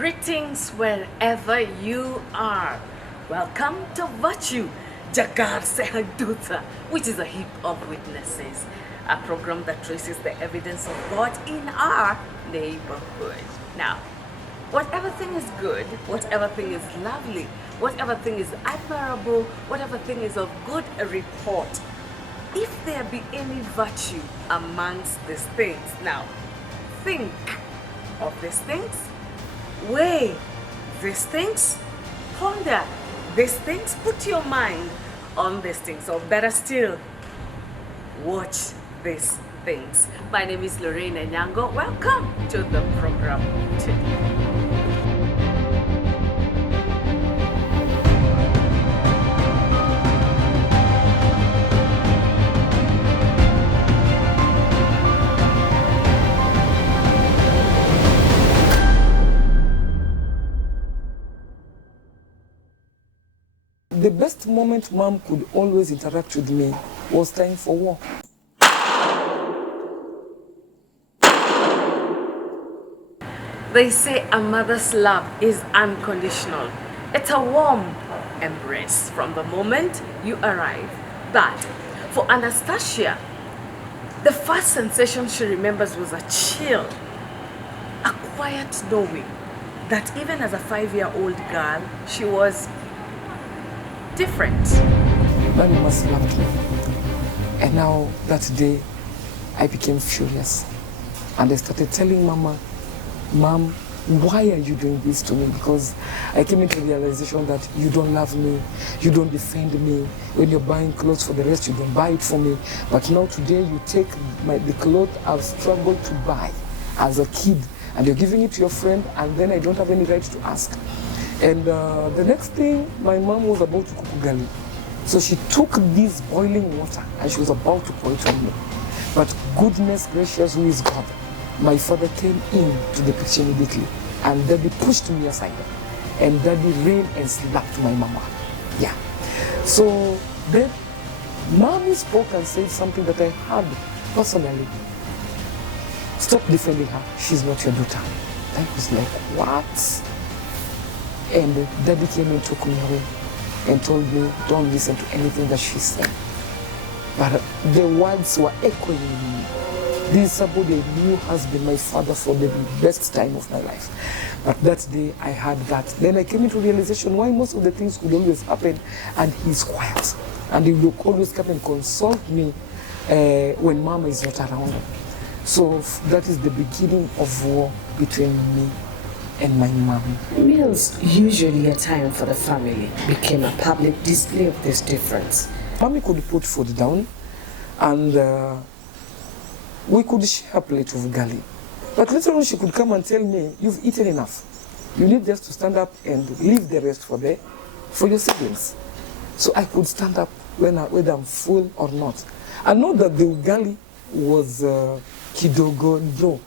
Greetings wherever you are. Welcome to Virtue, Jagar Sehaduta, which is a heap of witnesses, a program that traces the evidence of God in our neighborhood. Now, whatever thing is good, whatever thing is lovely, whatever thing is admirable, whatever thing is of good report, if there be any virtue amongst these things, now think of these things, weigh these things, ponder these things, put your mind on these things, or better still, watch these things. My name is Lorraine Nyango. Welcome to the program today. The best moment mom could always interact with me was time for war. They say a mother's love is unconditional. It's a warm embrace from the moment you arrive. But for Anastatia, the first sensation she remembers was a chill, a quiet knowing that even as a 5-year-old girl, she was different. My must loved me. And now that day, I became furious. And I started telling Mama, Mom, why are you doing this to me? Because I came into the realization that you don't love me, you don't defend me. When you're buying clothes for the rest, you don't buy it for me. But now today, you take the clothes I've struggled to buy as a kid, and you're giving it to your friend, and then I don't have any right to ask. And the next thing, my mom was about to cook ugali. So she took this boiling water and she was about to pour it on me. But goodness gracious, who is God? My father came in to the picture immediately, and Daddy pushed me aside. And Daddy ran and slapped my mama. Yeah. So then, Mommy spoke and said something that I heard personally. Stop defending her. She's not your daughter. I was like, what? And Daddy came and took me away and told me, don't listen to anything that she said. But the words were echoing in me. This is somebody I knew has been my father for the best time of my life. But that day I had that. Then I came into realization why most of the things could always happen, and he's quiet. And he would always come and consult me when Mama is not around. So that is the beginning of war between me and my mom. Meals, usually a time for the family, became a public display of this difference. Mommy could put food down, and we could share a plate of ugali. But later on she could come and tell me, you've eaten enough. You need just to stand up and leave the rest for your siblings. So I could stand up whether I'm full or not. I know that the ugali was kidogo no.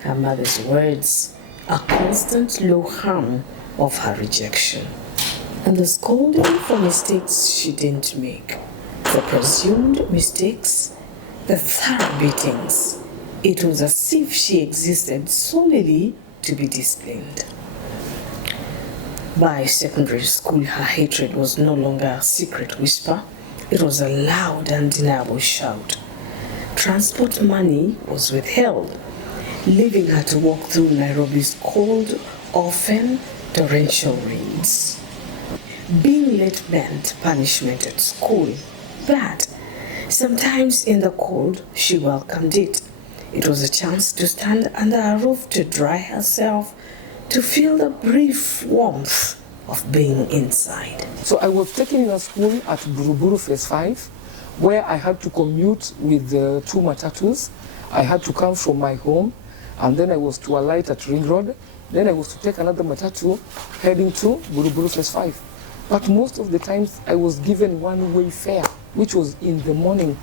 Her mother's words, a constant low hum of her rejection, and the scolding for mistakes she didn't make, the presumed mistakes, the thorough beatings. It was as if she existed solely to be disciplined. By secondary school, her hatred was no longer a secret whisper. It was a loud, undeniable shout. Transport money was withheld, leaving her to walk through Nairobi's cold, often torrential rains. Being late meant punishment at school, but sometimes in the cold, she welcomed it. It was a chance to stand under a roof to dry herself, to feel the brief warmth of being inside. So I was taken in a school at Buruburu Phase 5, where I had to commute with 2 matatus. I had to come from my home, and then I was to alight at Ring Road. Then I was to take another matatu heading to Buruburu Phase 5. But most of the times I was given one-way fare, which was in the morning.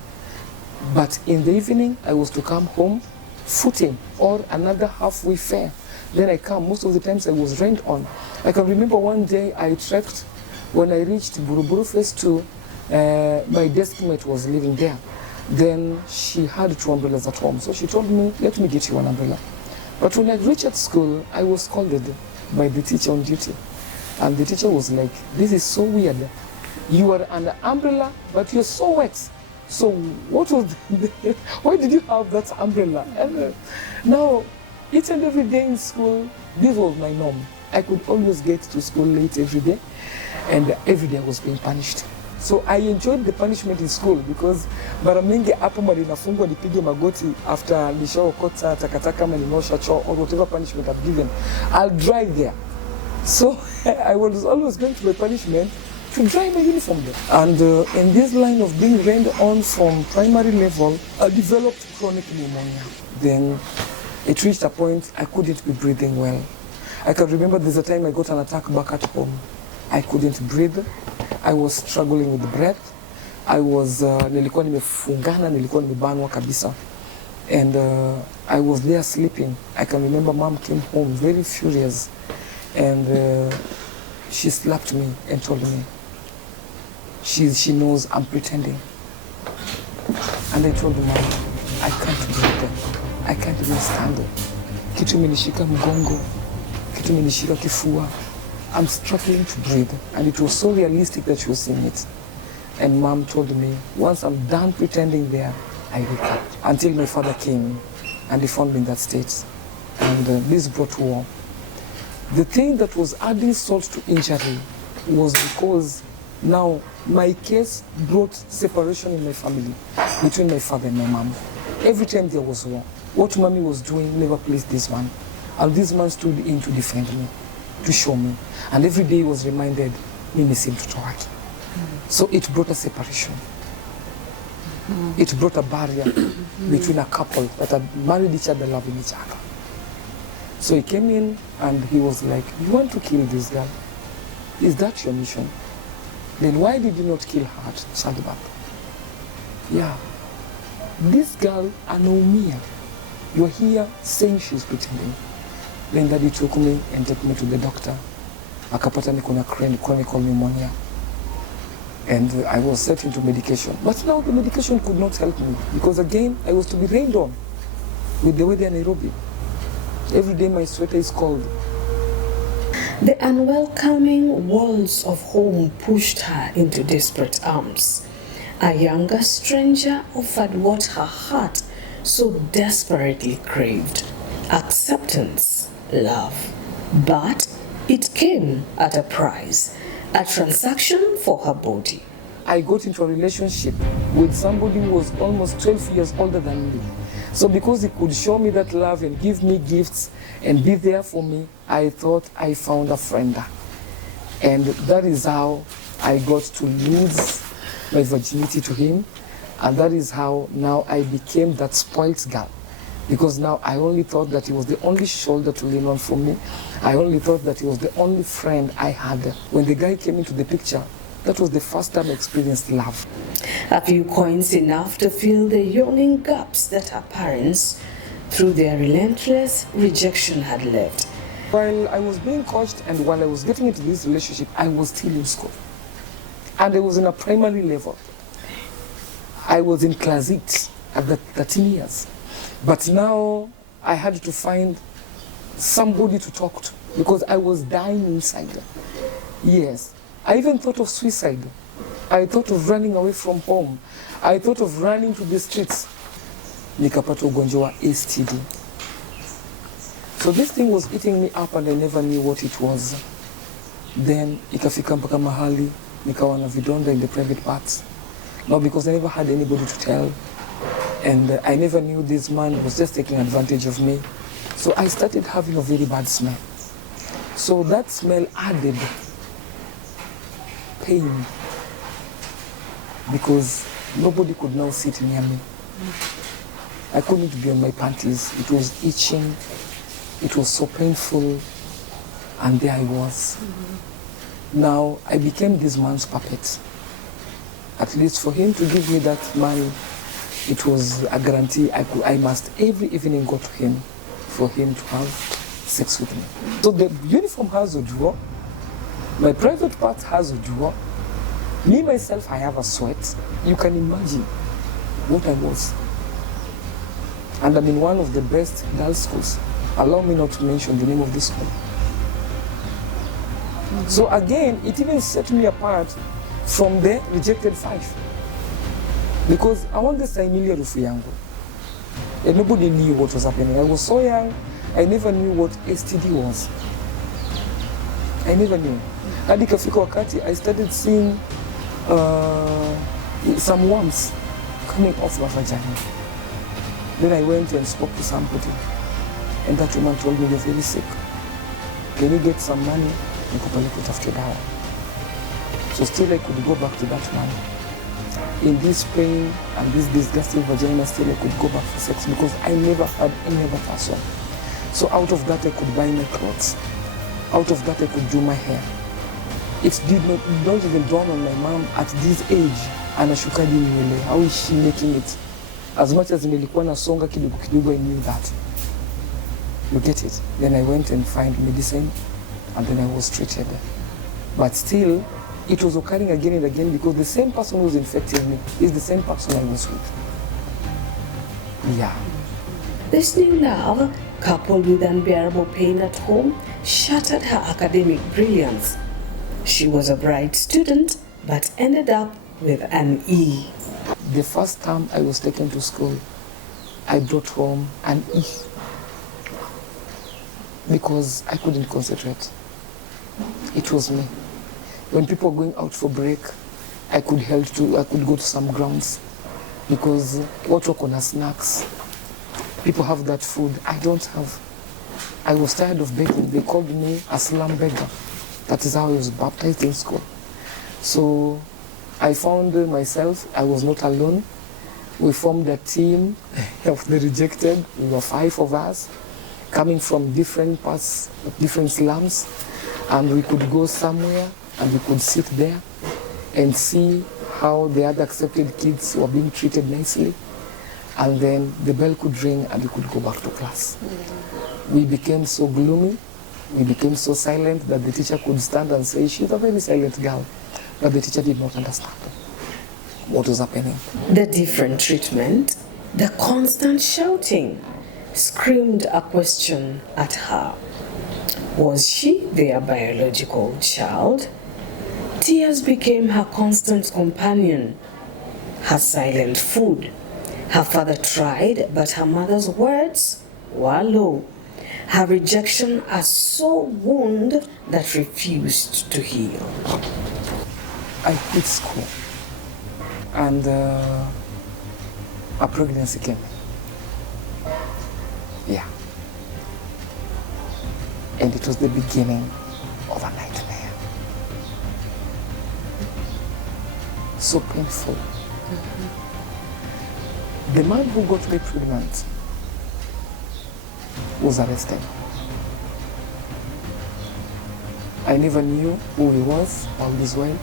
But in the evening, I was to come home footing or another halfway fare. Then I come, most of the times I was rent on. I can remember one day I trekked, when I reached Buruburu Phase 2, my deskmate was living there. Then she had 2 umbrellas at home. So she told me, let me get you one umbrella. But when I reached at school, I was scolded. by the teacher on duty. And the teacher was like, this is so weird. You are an umbrella, but you're so wet. So what was why did you have that umbrella? And now, each and every day in school, this was my norm. I could always get to school late every day, and every day I was being punished. So I enjoyed the punishment in school because mara mingi hapo mali nafungwa nipige magoti after nishaokota takataka ama nimeosha choo or whatever punishment I've given. I'll dry there. So I was always going to my punishment to dry my uniform there. And in this line of being rained on from primary level, I developed chronic pneumonia. Then it reached a point I couldn't be breathing well. I can remember there's a time I got an attack back at home. I couldn't breathe. I was struggling with breath. I was nilikuwa nimefungana, nilikuwa nimebanwa kabisa. And I was there sleeping. I can remember mom came home very furious, and she slapped me and told me she knows I'm pretending. And I told mom, I can't breathe. I can't even stand. Kitu imenishika mgongo, kitu imenishika kifua. I'm struggling to breathe, and it was so realistic that she was seeing it. And mom told me, once I'm done pretending there, I wake up. Until my father came, and he found me in that state. And this brought war. The thing that was adding salt to injury was because now my case brought separation in my family between my father and my mom. Every time there was war, what mommy was doing never pleased this man. And this man stood in to defend me, to show me. And every day he was reminded, mimi si mtoto wake. So it brought a separation. It brought a barrier between a couple that had married each other, loving each other. So he came in and he was like, you want to kill this girl? Is that your mission? Then why did you not kill her at Sadbat? Yeah. This girl, anaumia. You're here saying she's pretending. Then daddy took me and took me to the doctor. Akapata niko na chronic pneumonia. And I was set into medication. But now the medication could not help me because again, I was to be rained on with the weather in Nairobi. Every day my sweater is cold. The unwelcoming walls of home pushed her into desperate arms. A younger stranger offered what her heart so desperately craved: acceptance, love. But it came at a price, a transaction for her body. I got into a relationship with somebody who was almost 12 years older than me. So because he could show me that love and give me gifts and be there for me, I thought I found a friend. And that is how I got to lose my virginity to him. And that is how now I became that spoilt girl. Because now I only thought that he was the only shoulder to lean on for me. I only thought that he was the only friend I had. When the guy came into the picture, that was the first time I experienced love. A few coins enough to fill the yawning gaps that her parents, through their relentless rejection, had left. While I was being coached and while I was getting into this relationship, I was still in school. And I was in a primary level. I was in class 8 at the 13 years. But now I had to find somebody to talk to because I was dying inside. Yes. I even thought of suicide. I thought of running away from home. I thought of running to the streets. Nikapata ugonjwa wa STD. So this thing was eating me up and I never knew what it was. Then ikafika mpaka mahali nikawa na vidonda in the private parts. Now because I never had anybody to tell, and I never knew this man was just taking advantage of me. So I started having a very bad smell. So that smell added pain because nobody could now sit near me. I couldn't be on my panties. It was itching. It was so painful. And there I was. Now I became this man's puppet. At least for him to give me that money, it was a guarantee. I must every evening go to him for him to have sex with me. So the uniform has a drawer. My private part has a drawer. Me, myself, I have a sweat. You can imagine what I was. And I'm in one of the best girls' schools. Allow me not to mention the name of this school. So again, it even set me apart from the rejected 5. Because I want this familiar rufu yangu. And nobody knew what was happening. I was so young, I never knew what STD was. I never knew. Hadi kafika wakati, I started seeing some worms coming off my vagina. Then I went and spoke to somebody. And that woman told me, you're very sick. Can you get some money? Nikupeleke utafute dawa. So still I could go back to that man. In this pain and this disgusting vagina, still I could go back for sex because I never had any other person. So out of that I could buy my clothes. Out of that I could do my hair. It don't even dawn on my mom at this age, anashukaji nywele. How is she making it? As much as nilikuwa nasonga kidogo kidogo, I knew that. You get it? Then I went and found medicine, and then I was treated. But still, it was occurring again and again because the same person who's infecting me is the same person I was with. Yeah. This new love, coupled with unbearable pain at home, shattered her academic brilliance. She was a bright student, but ended up with an E. The first time I was taken to school, I brought home an E because I couldn't concentrate. It was me. When people were going out for break, I could go to some grounds because what work on snacks. People have that food. I don't have. I was tired of begging. They called me a slum beggar. That is how I was baptized in school. So I found myself, I was not alone. We formed a team of the rejected. We were 5 of us, coming from different parts, different slums, and we could go somewhere and we could sit there and see how the other accepted kids were being treated nicely. And then the bell could ring and we could go back to class. We became so gloomy, we became so silent that the teacher could stand and say, she's a very silent girl. But the teacher did not understand what was happening. The different treatment, the constant shouting, screamed a question at her. Was she their biological child? Tears became her constant companion, her silent food. Her father tried, but her mother's words were low. Her rejection a sore wound that refused to heal. I quit school and a pregnancy came. Yeah. And it was the beginning of a nightmare. So painful. The man who got me pregnant was arrested. I never knew who he was all this while.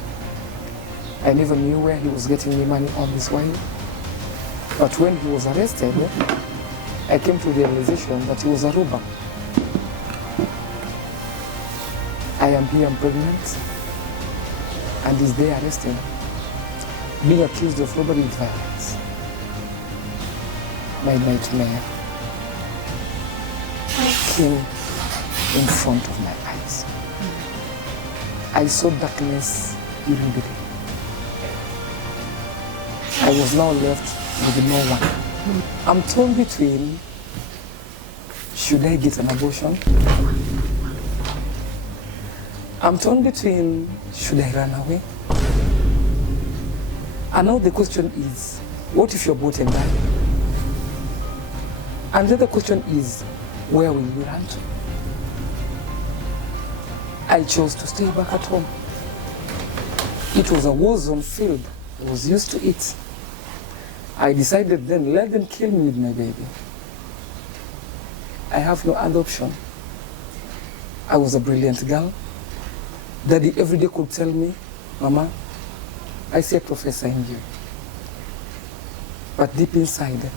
I never knew where he was getting me money all this while. But when he was arrested, I came to the realization that he was a robber. I am here, I'm pregnant, and he's there arrested, being accused of robbery with violence. My nightmare came in front of my eyes. I saw darkness during the day. I was now left with no one. I'm torn between, should I get an abortion? I'm torn between, should I run away? And now the question is, what if you're both and die? And the other question is, where will you run to? I chose to stay back at home. It was a war-zone field. I was used to it. I decided then, let them kill me with my baby. I have no other option. I was a brilliant girl. Daddy every day could tell me, Mama, I see a professor in you. But deep inside,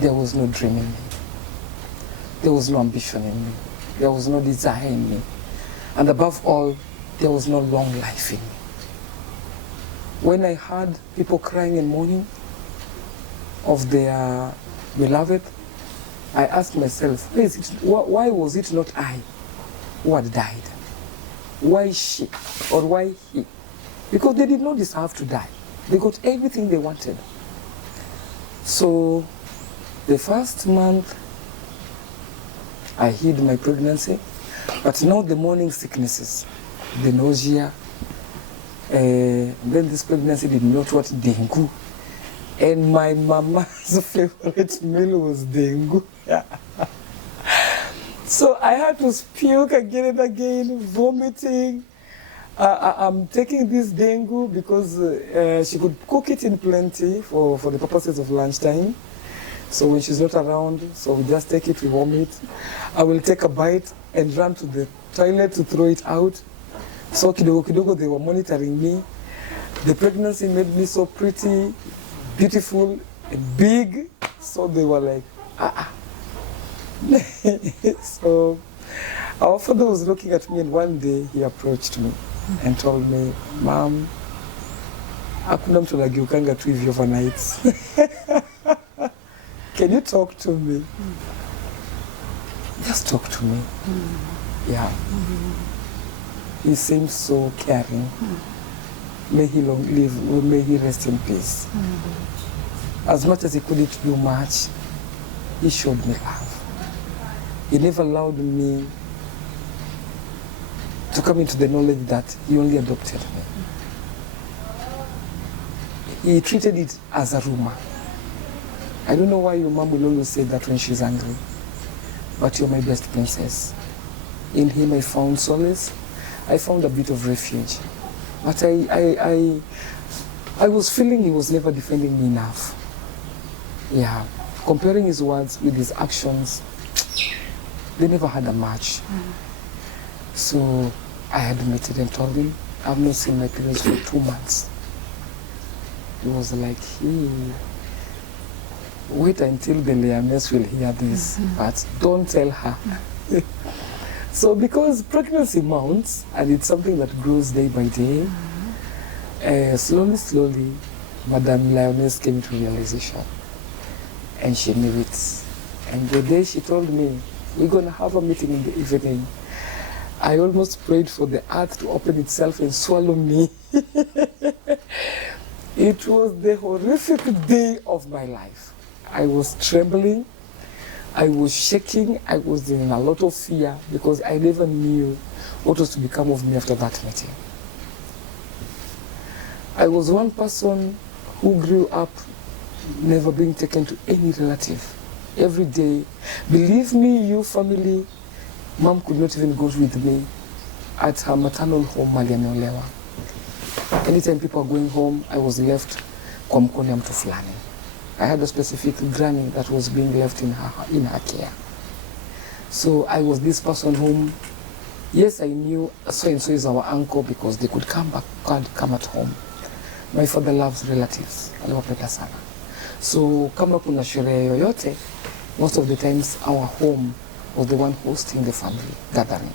there was no dream in me. There was no ambition in me. There was no desire in me. And above all, there was no long life in me. When I heard people crying and mourning of their beloved, I asked myself, why was it not I who had died? why she or why he? Because they did not deserve to die. They got everything they wanted. So the first month, I hid my pregnancy, but now the morning sicknesses, the nausea, then this pregnancy did not want dengue. And my mama's favorite meal was dengue. So I had to puke again and again, vomiting. I'm taking this dengue because she could cook it in plenty for the purposes of lunchtime. So when she's not around, so we just take it, we vomit. I will take a bite and run to the toilet to throw it out. So kidogo kidogo, they were monitoring me. The pregnancy made me so pretty, beautiful, and big. So they were like, So our father was looking at me, and one day he approached me and told me, Mom, hakuna mtu anageukanga tu hivi overnight. Can you talk to me? Just talk to me. Yeah. He seems so caring. May he long live, may he rest in peace. As much as he couldn't do much, he showed me love. He never allowed me to come into the knowledge that he only adopted me. He treated it as a rumor. I don't know why your mom will always say that when she's angry, but you're my best princess. In him I found solace. I found a bit of refuge. But I was feeling he was never defending me enough. Yeah. Comparing his words with his actions, they never had a match. So I admitted and told him, I've not seen my parents for 2 months. He was like, wait until the lioness will hear this, but don't tell her. So because pregnancy mounts, and it's something that grows day by day, slowly, Madame Lioness came to realization. And she knew it. And the day she told me, we're going to have a meeting in the evening, I almost prayed for the earth to open itself and swallow me. It was the horrific day of my life. I was trembling, I was shaking, I was in a lot of fear because I never knew what was to become of me after that meeting. I was one person who grew up never being taken to any relative. Every day, believe me, you family, Mom could not even go with me at her maternal home, Maliameolewa. Anytime people were going home, I was left kwa mkono ya mtu fulani. I had a specific granny that was being left in her care. So I was this person whom, yes, I knew so-and-so is our uncle because they could come at home. My father loves relatives, aliwapenda sana. So kama kuna sherehe yoyote, most of the times our home was the one hosting the family gathering.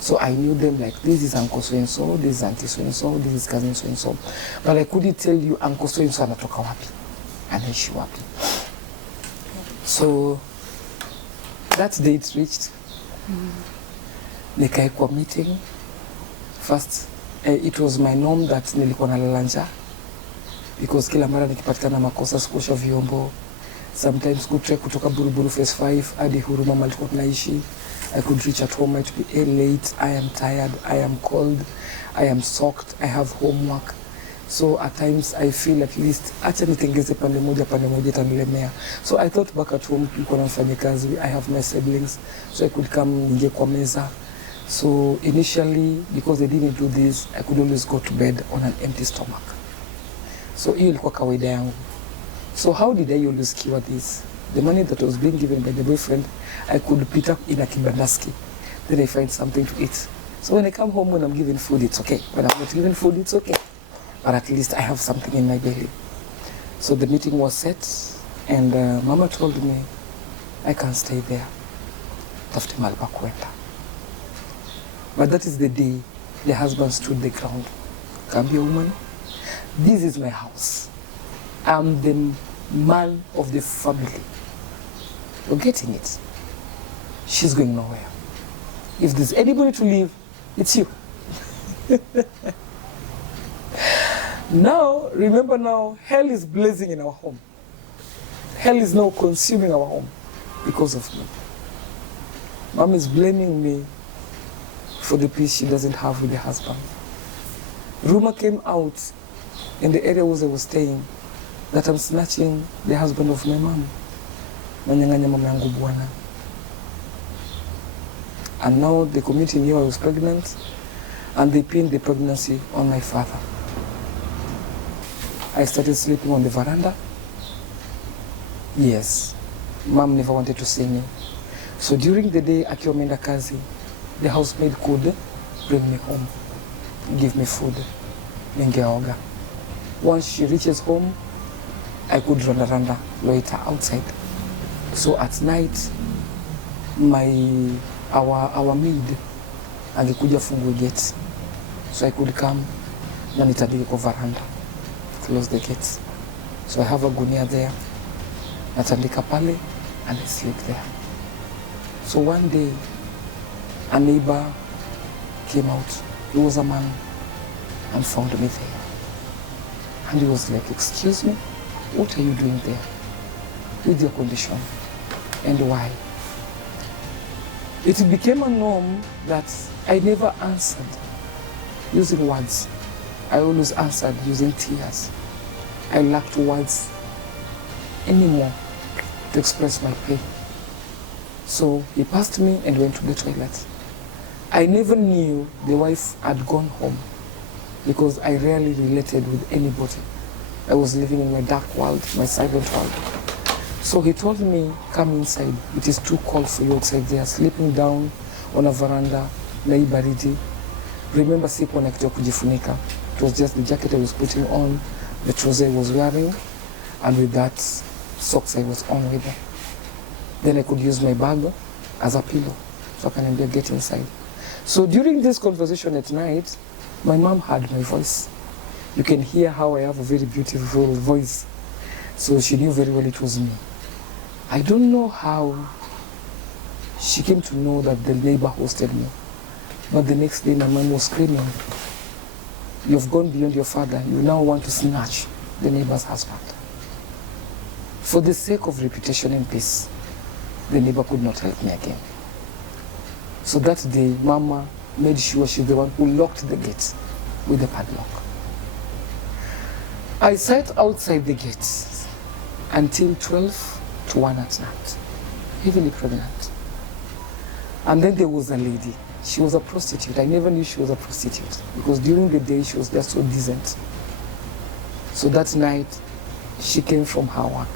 So I knew them like, this is uncle so-and-so, this is auntie so-and-so, this is cousin so-and-so. But I couldn't tell you uncle so-and-so anatoka wapi, anaishi wapi. So that day it reached. Nikaekwa meeting. First, it was my norm that nilikuwa nalala njaa. Because kila mara nikipatikana makosa sikusha vyombo. Sometimes kutrek kutoka Buruburu phase 5 hadi Huruma malikuwa tunaishi. I could reach at home, I'd be late, I am tired, I am cold, I am soaked, I have homework. So at times I feel at least, acha nitengeze pande moja itanilemea. So I thought back at home, niko na mfanyikazi, I have my siblings, so I could come ninge kwa meza. So initially, because they didn't do this, I could always go to bed on an empty stomach. So hiyo ilikuwa kawaida yangu. So how did I always cure this? The money that was being given by the boyfriend, I could pick up in a kibandaski. Then I find something to eat. So when I come home, when I'm given food, it's okay. When I'm not given food, it's okay. But at least I have something in my belly. So the meeting was set, and Mama told me, I can't stay there. Tafute mahali pa kwenda. But that is the day the husband stood the ground. Kambia woman, this is my house. I'm the man of the family. You're getting it. She's going nowhere. If there's anybody to leave, it's you. Now, remember now, hell is blazing in our home. Hell is now consuming our home because of me. Mom is blaming me for the peace she doesn't have with the husband. Rumor came out in the area where I was staying that I'm snatching the husband of my mom. Nanyang'anya mama yangu bwana. And now the community knew I was pregnant, and they pinned the pregnancy on my father. I started sleeping on the veranda. Yes, mom never wanted to see me. So during the day, akiwa ameenda kazi, the housemaid could bring me home, give me food, ningeoga. Once she reaches home, I could randa loiter outside. So at night, our maid angekuja fungue gate, so I could come na nitabiki kwa veranda, close the gates. So I have a gunia there, natandika pale, and I sleep there. So one day, a neighbor came out. He was a man and found me there. And he was like, "Excuse me, what are you doing there with your condition and why?" It became a norm that I never answered using words. I always answered using tears. I lacked words anymore to express my pain. So he passed me and went to the toilet. I never knew the wife had gone home because I rarely related with anybody. I was living in my dark world, my silent world. So he told me, "Come inside. It is too cold for you outside there, sleeping down on a veranda, na hii baridi." Remember, sikuwa na kitu ya kujifunika. It was just the jacket I was putting on, the trousers I was wearing, and with that, socks I was on with them. Then I could use my bag as a pillow, so I can get inside. So during this conversation at night, my mom heard my voice. You can hear how I have a very beautiful voice. So she knew very well it was me. I don't know how she came to know that the neighbor hosted me. But the next day, my mom was screaming, "You've gone beyond your father. You now want to snatch the neighbor's husband." For the sake of reputation and peace, the neighbor could not help me again. So that day, Mama made sure she's the one who locked the gate with the padlock. I sat outside the gates until 12 to 1 at night, heavily pregnant. And then there was a lady. She was a prostitute. I never knew she was a prostitute because during the day she was just so decent. So that night, she came from her work.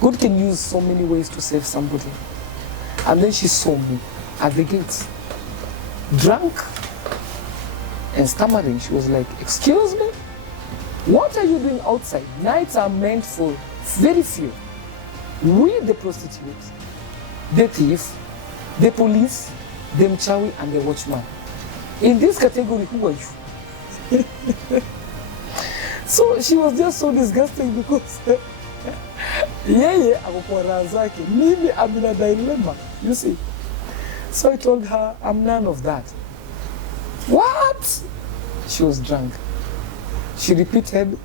God can use so many ways to save somebody. And then she saw me at the gates, drunk and stammering. She was like, "Excuse me? What are you doing outside? Nights are meant for very few. We, the prostitutes, the thief, the police, the mchawi, and the watchman. In this category, who are you?" So she was just so disgusting because yeye akokuwa raha zake, mimi I'm in a dilemma, you see. So I told her, "I'm none of that." What? She was drunk. She repeated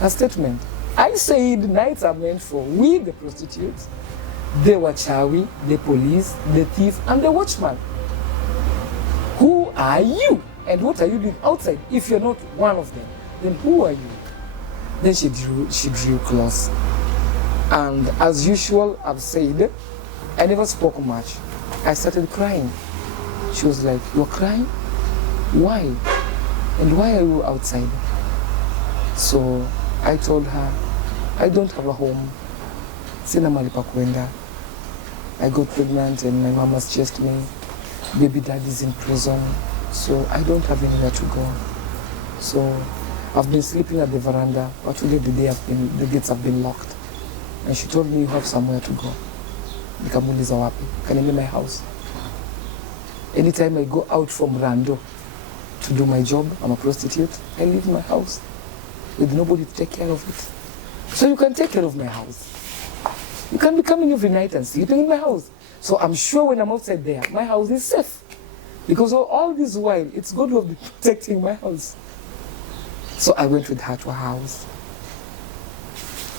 her statement. I said nights are meant for we, the prostitutes, the wachawi, the police, the thief, and the watchman. Who are you? And what are you doing outside? If you're not one of them, then who are you? Then she drew close. And as usual, I've said, I never spoke much. I started crying. She was like, "You're crying? Why? And why are you outside?" So I told her, "I don't have a home. Sina mahali pa kuenda. I got pregnant and my mom has chased me. Baby daddy's in prison. So I don't have anywhere to go. So I've been sleeping at the veranda, but today the gates have been locked." And she told me, "You have somewhere to go." Nikamuuliza wapi? Kaniambia my house. Anytime I go out from Rando to do my job, I'm a prostitute, I leave my house with nobody to take care of it. So you can take care of my house. You can be coming every night and sleeping in my house. So I'm sure when I'm outside there, my house is safe. Because all this while, it's God who has been protecting my house. So I went with her to her house.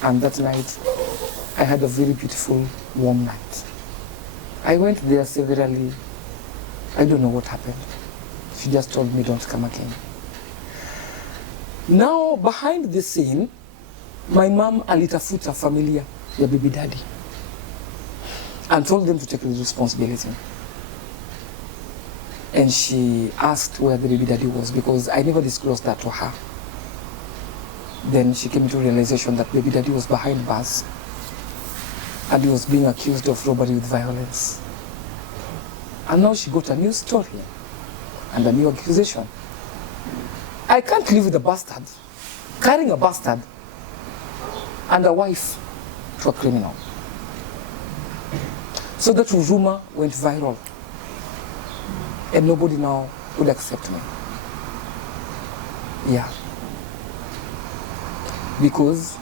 And that night, I had a very beautiful, warm night. I went there severally. I don't know what happened. She just told me, don't come again. Now, behind the scene, my mom alitafuta familia ya baby daddy and told them to take the responsibility. And she asked where the baby daddy was because I never disclosed that to her. Then she came to realization that baby daddy was behind bars and he was being accused of robbery with violence. And now she got a new story and a new accusation. I can't live with a bastard, carrying a bastard and a wife to a criminal. So that rumor went viral and nobody now would accept me. Yeah. Because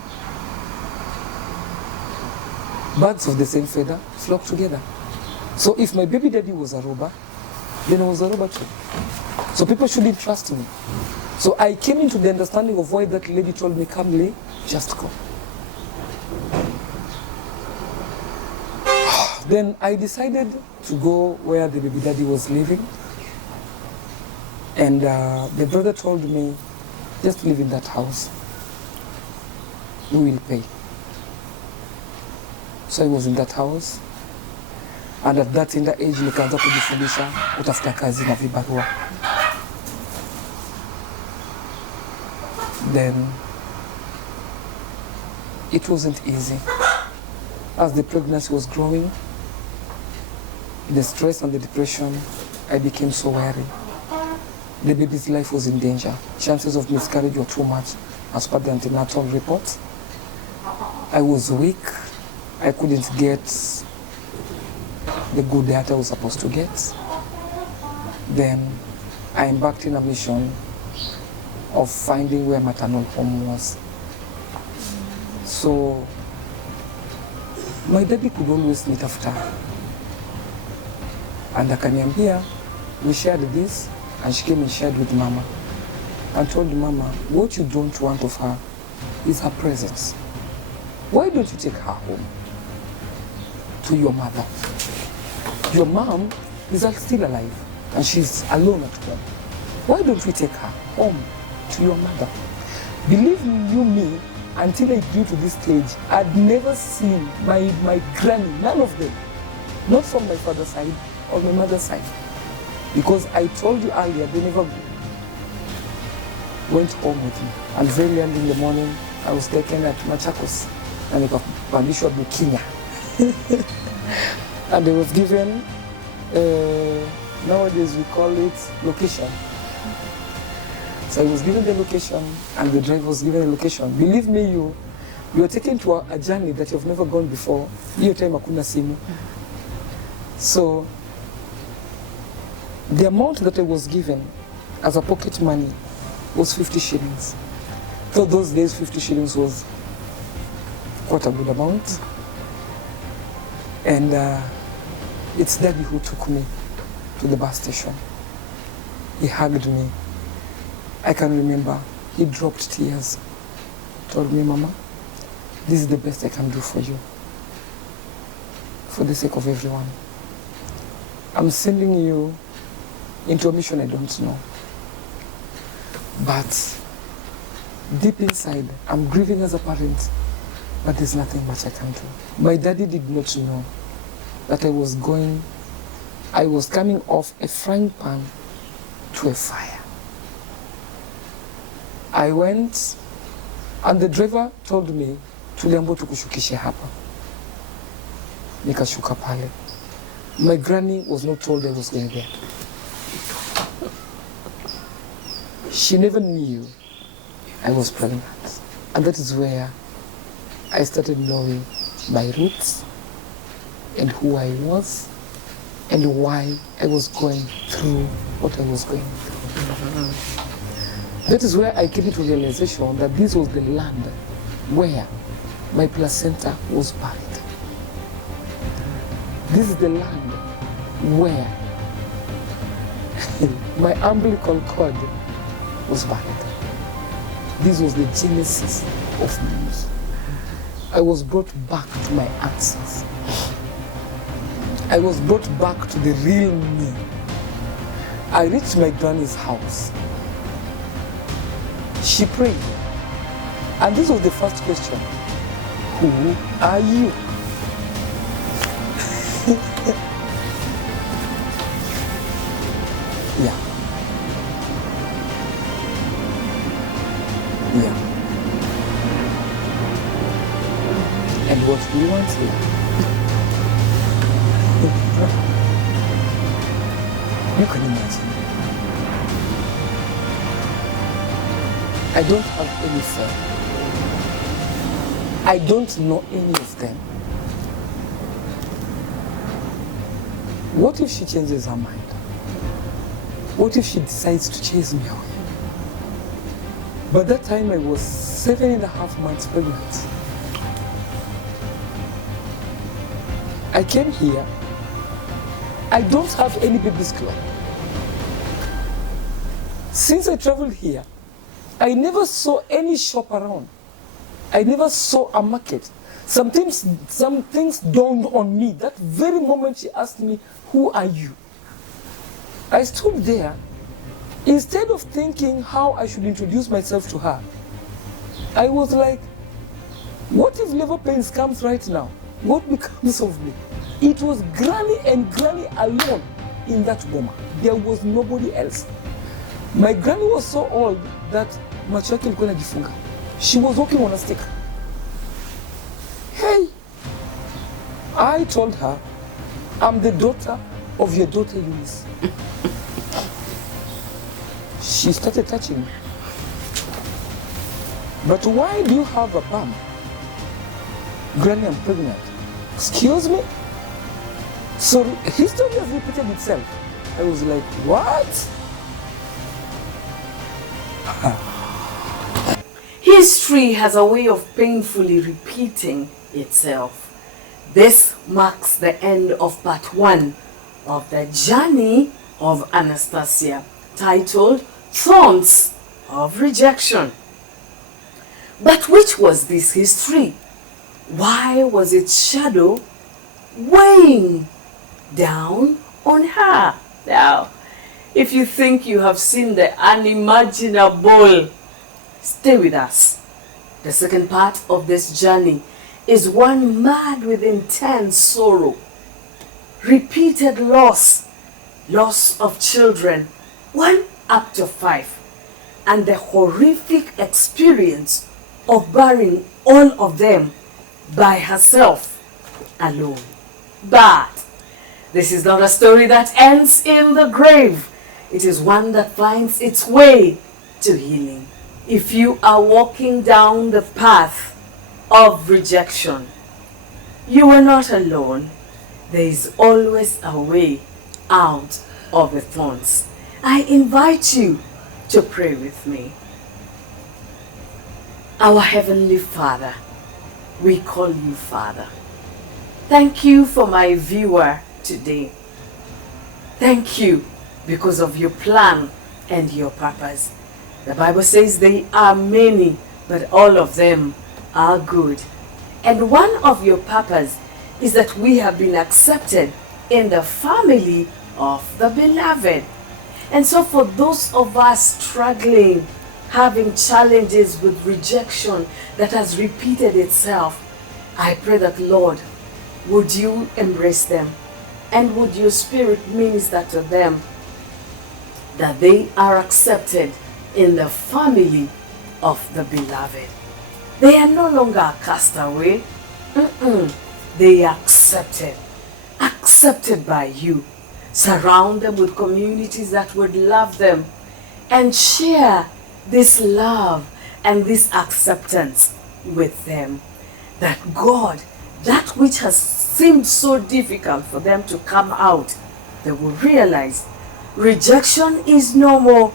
birds of the same feather flock together. So if my baby daddy was a robber, then I was a robber too. So people shouldn't trust me. So I came into the understanding of why that lady told me, calmly, just go. Then I decided to go where the baby daddy was living. And the brother told me, just live in that house. We will pay. So I was in that house. And at that tender age, nikaanza kujifundisha kutafuta kazi na vibarua. Then it wasn't easy. As the pregnancy was growing, the stress and the depression, I became so weary. The baby's life was in danger. Chances of miscarriage were too much as per the antenatal report. I was weak. I couldn't get the good diet I was supposed to get. Then I embarked in a mission of finding where maternal home was. So my daddy could always nitafuta. And akaniambia, we shared this, and she came and shared with Mama. And told Mama, what you don't want of her is her presence. Why don't you take her home to your mother? Your mom is still alive, and she's alone at home. Why don't we take her home to your mother? Believe you me, until I grew to this stage, I'd never seen my granny, none of them, not from my father's side or my mother's side. Because I told you earlier, they never went home with me. And very early in the morning, I was taken at Machakos, and I got Pandishwa Bukinya. And I was given, nowadays we call it location. So I was given the location, and the driver was given a location. Believe me, you are taken to a journey that you've never gone before. Hiyo time hakuna simu. So the amount that I was given as a pocket money was 50 shillings. So those days 50 shillings was quite a good amount. And it's Daddy who took me to the bus station. He hugged me. I can remember he dropped tears. Told me, Mama, this is the best I can do for you. For the sake of everyone. I'm sending you into a mission I don't know. But deep inside, I'm grieving as a parent, but there's nothing much I can do. My daddy did not know that I was coming off a frying pan to a fire. I went, and the driver told me, tuliambo tukushukishe hapa. Nikashuka pale. My granny was not told I was going there. She never knew I was pregnant. And that is where I started knowing my roots and who I was and why I was going through what I was going through. That is where I came to realization that this was the land where my placenta was buried. This is the land where My umbilical cord was banned. This was the genesis of me. I was brought back to my answers. I was brought back to the real me. I reached my granny's house. She prayed. And this was the first question. Who are you? Yeah. Yeah. And what do you want here? You can imagine. I don't have any friend. I don't know any of them. What if she changes her mind? What if she decides to chase me away? By that time I was 7.5 months pregnant. I came here. I don't have any baby's clothes. Since I traveled here, I never saw any shop around. I never saw a market. Some things dawned on me. That very moment she asked me, who are you? I stood there. Instead of thinking how I should introduce myself to her, I was like, what if labor pains comes right now? What becomes of me? It was Granny and Granny alone in that boma. There was nobody else. My granny was so old that macho yake ilikuwa inajifunga. She was walking on a stick. Hey, I told her, I'm the daughter of your daughter Eunice. She started touching me. But why do you have a bump? Granny, I'm pregnant. Excuse me? So history has repeated itself. I was like, what? History has a way of painfully repeating itself. This marks the end of part 1 of the journey of Anastatia, titled Thorns of Rejection. But which was this history? Why was its shadow weighing down on her? Now, if you think you have seen the unimaginable, stay with us. The second part of this journey is one mad with intense sorrow, repeated loss of children, 1 up to 5, and the horrific experience of bearing all of them by herself alone. But this is not a story that ends in the grave. It is one that finds its way to healing. If you are walking down the path of rejection, you are not alone. There is always a way out of the thorns. I invite you to pray with me. Our Heavenly Father, we call you Father. Thank you for my viewer today. Thank you because of your plan and your purpose. The Bible says they are many, but all of them are good. And one of your purpose is that we have been accepted in the family of the beloved. And so for those of us struggling, having challenges with rejection that has repeated itself, I pray that, Lord, would you embrace them and would your Spirit minister to them that they are accepted in the family of the beloved. They are no longer a castaway. They are accepted by you. Surround them with communities that would love them and share this love and this acceptance with them. That God, that which has seemed so difficult for them to come out, they will realize rejection is no more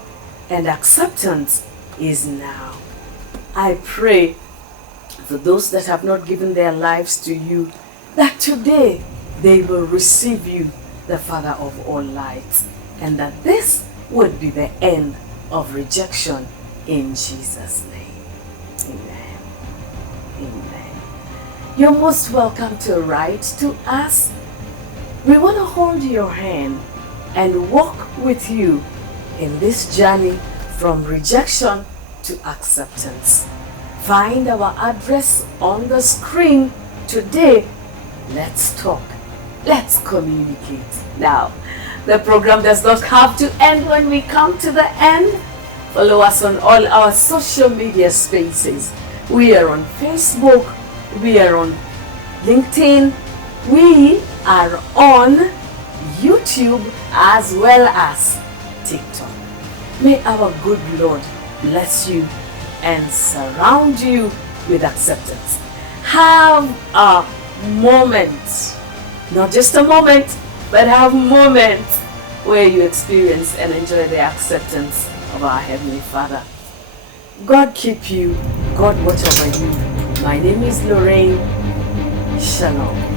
and acceptance is now. I pray for those that have not given their lives to you, that today they will receive you, the Father of all lights. and that this would be the end of rejection in Jesus' name. Amen. Amen. You're most welcome to write to us. We want to hold your hand and walk with you in this journey from rejection to acceptance. Find our address on the screen today. Let's talk. Let's communicate. Now, the program does not have to end when we come to the end. Follow us on all our social media spaces. We are on Facebook. We are on LinkedIn. We are on YouTube as well as TikTok. May our good Lord bless you and surround you with acceptance. Have a moment, not just a moment, but have moments where you experience and enjoy the acceptance of our Heavenly Father. God keep you. God watch over you. My name is Lorraine. Shalom.